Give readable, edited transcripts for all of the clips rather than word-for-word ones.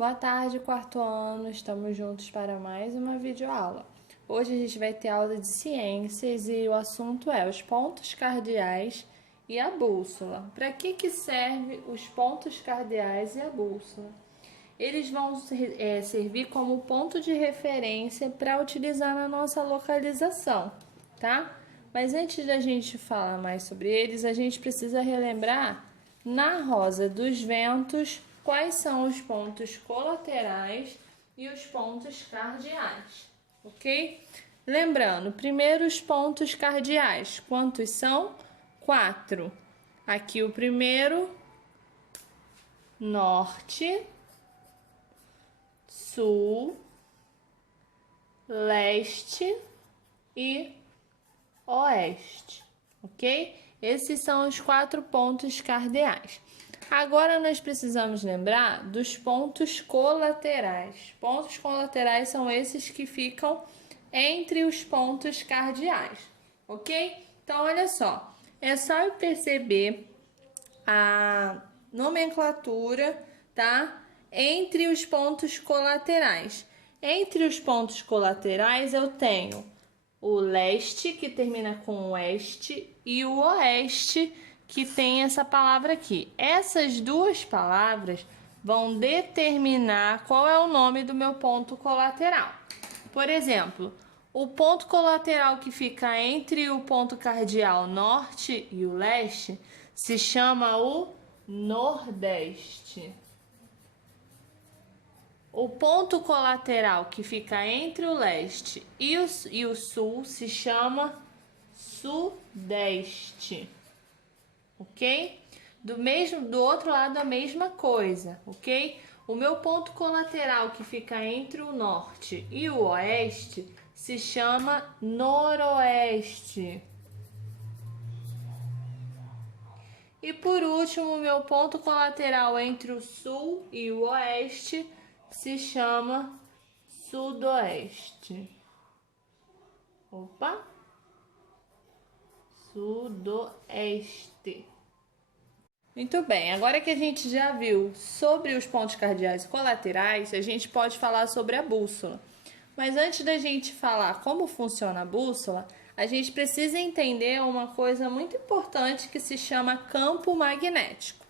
Boa tarde, quarto ano. Estamos juntos para mais uma videoaula. Hoje a gente vai ter aula de ciências e o assunto é os pontos cardeais e a bússola. Para que serve os pontos cardeais e a bússola? Eles vão servir como ponto de referência para utilizar na nossa localização, tá? Mas antes da gente falar mais sobre eles, a gente precisa relembrar na rosa dos ventos quais são os pontos colaterais e os pontos cardeais, ok? Lembrando, primeiro os pontos cardeais, quantos são? 4. Aqui o primeiro, norte, sul, leste e oeste, ok? Esses são os 4 pontos cardeais. Agora nós precisamos lembrar dos pontos colaterais. Pontos colaterais são esses que ficam entre os pontos cardeais, ok? Então, olha só, é só eu perceber a nomenclatura, tá? Entre os pontos colaterais. Entre os pontos colaterais eu tenho o leste, que termina com oeste, e o oeste, que tem essa palavra aqui. Essas duas palavras vão determinar qual é o nome do meu ponto colateral. Por exemplo, o ponto colateral que fica entre o ponto cardeal norte e o leste se chama o nordeste. O ponto colateral que fica entre o leste e o sul se chama sudeste, ok? Do outro lado a mesma coisa, ok? O meu ponto colateral que fica entre o norte e o oeste se chama noroeste. E por último, o meu ponto colateral entre o sul e o oeste se chama sudoeste. Opa! Sudoeste. Muito bem, agora que a gente já viu sobre os pontos cardeais colaterais, a gente pode falar sobre a bússola. Mas antes da gente falar como funciona a bússola, a gente precisa entender uma coisa muito importante que se chama campo magnético.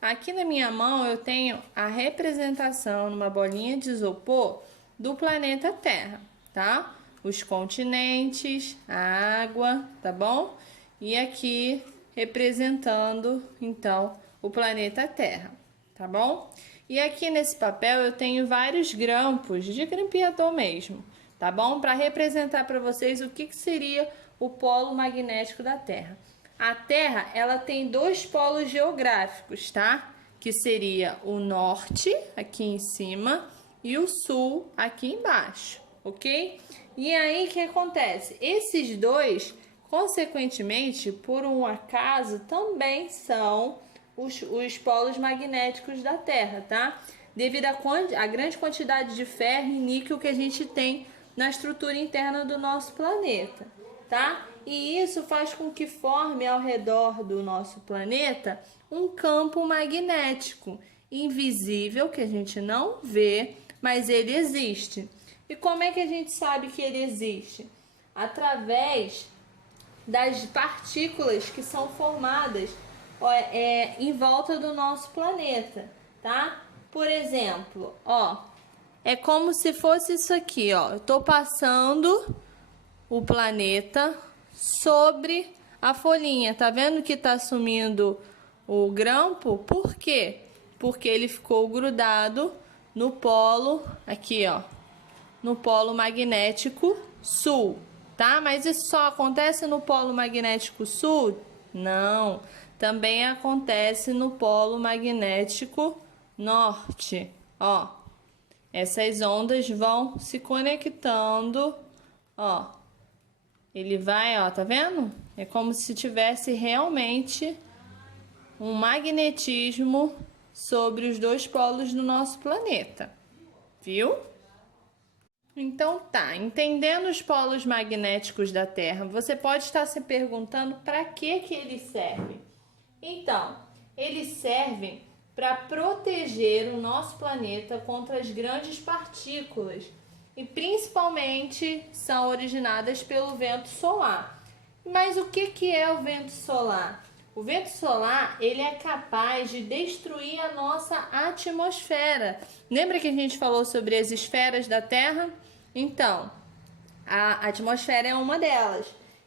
Aqui na minha mão eu tenho a representação numa bolinha de isopor do planeta Terra, tá? Os continentes, a água, tá bom? E aqui representando, então, o planeta Terra, tá bom? E aqui nesse papel eu tenho vários grampos, de grampeador mesmo, tá bom? Para representar para vocês o que seria o polo magnético da Terra. A Terra, ela tem 2 polos geográficos, tá? Que seria o norte, aqui em cima, e o sul, aqui embaixo, ok? E aí, o que acontece? Esses dois, consequentemente, por um acaso, também são os polos magnéticos da Terra, tá? Devido à grande quantidade de ferro e níquel que a gente tem na estrutura interna do nosso planeta, tá? E isso faz com que forme ao redor do nosso planeta um campo magnético invisível, que a gente não vê, mas ele existe. E como é que a gente sabe que ele existe? Através das partículas que são formadas em volta do nosso planeta, tá? Por exemplo, ó, é como se fosse isso aqui, ó. Eu tô passando o planeta sobre a folhinha. Tá vendo que tá sumindo o grampo? Por quê? Porque ele ficou grudado no polo, aqui, ó, no polo magnético sul, tá? Mas isso só acontece no polo magnético sul? Não, também acontece no polo magnético norte, ó. Essas ondas vão se conectando, ó. Ele vai, ó, tá vendo? É como se tivesse realmente um magnetismo sobre os 2 polos do nosso planeta, viu? Então tá, entendendo os polos magnéticos da Terra, você pode estar se perguntando para que eles servem. Então, eles servem para proteger o nosso planeta contra as grandes partículas e principalmente são originadas pelo vento solar. Mas o que é o vento solar? O vento solar, ele é capaz de destruir a nossa atmosfera. Lembra que a gente falou sobre as esferas da Terra? Então, a atmosfera é uma delas.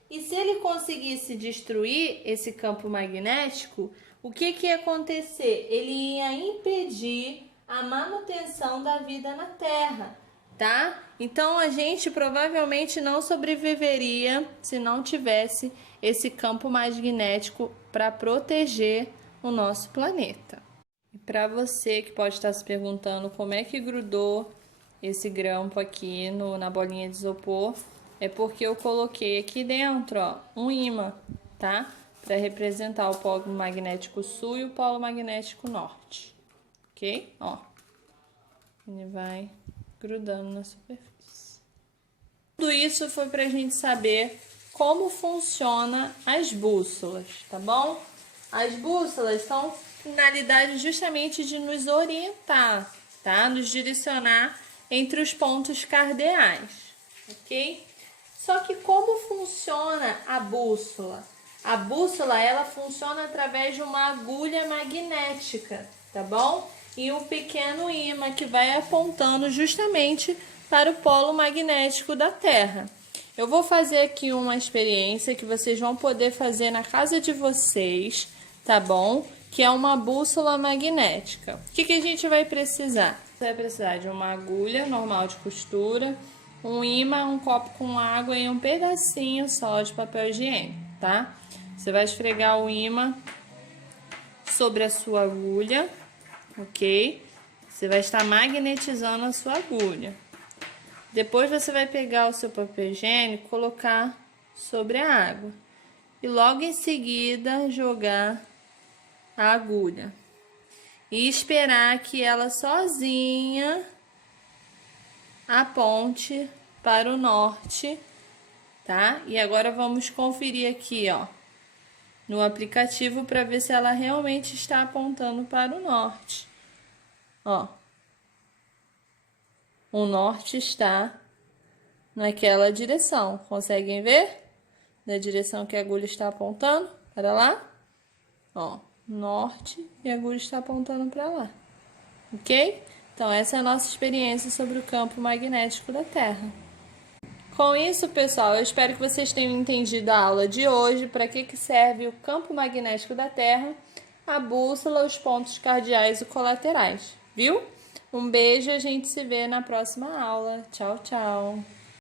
E se ele conseguisse destruir esse campo magnético, o que ia acontecer? Ele ia impedir a manutenção da vida na Terra, tá? Então a gente provavelmente não sobreviveria se não tivesse esse campo magnético para proteger o nosso planeta. E para você que pode estar se perguntando como é que grudou esse grampo aqui na bolinha de isopor, é porque eu coloquei aqui dentro, ó, um ímã, tá? Para representar o polo magnético sul e o polo magnético norte, ok? Ó, ele vai grudando na superfície. Tudo isso foi para a gente saber como funciona as bússolas, tá bom? As bússolas são finalidade justamente de nos orientar, tá? Nos direcionar entre os pontos cardeais, ok? Só que como funciona a bússola? A bússola, ela funciona através de uma agulha magnética, tá bom? E um pequeno ímã que vai apontando justamente para o polo magnético da Terra. Eu vou fazer aqui uma experiência que vocês vão poder fazer na casa de vocês, tá bom? Que é uma bússola magnética. O que a gente vai precisar? Você vai precisar de uma agulha normal de costura, um ímã, um copo com água e um pedacinho só de papel higiênico, tá? Você vai esfregar o ímã sobre a sua agulha, ok? Você vai estar magnetizando a sua agulha. Depois você vai pegar o seu papel higiênico e colocar sobre a água. E logo em seguida jogar a agulha. E esperar que ela sozinha aponte para o norte, tá? E agora vamos conferir aqui, ó, no aplicativo para ver se ela realmente está apontando para o norte. Ó, o norte está naquela direção. Conseguem ver? Da direção que a agulha está apontando para lá? Ó, norte e a agulha está apontando para lá. Ok? Então, essa é a nossa experiência sobre o campo magnético da Terra. Com isso, pessoal, eu espero que vocês tenham entendido a aula de hoje, para que serve o campo magnético da Terra, a bússola, os pontos cardeais e colaterais, viu? Um beijo e a gente se vê na próxima aula. Tchau, tchau!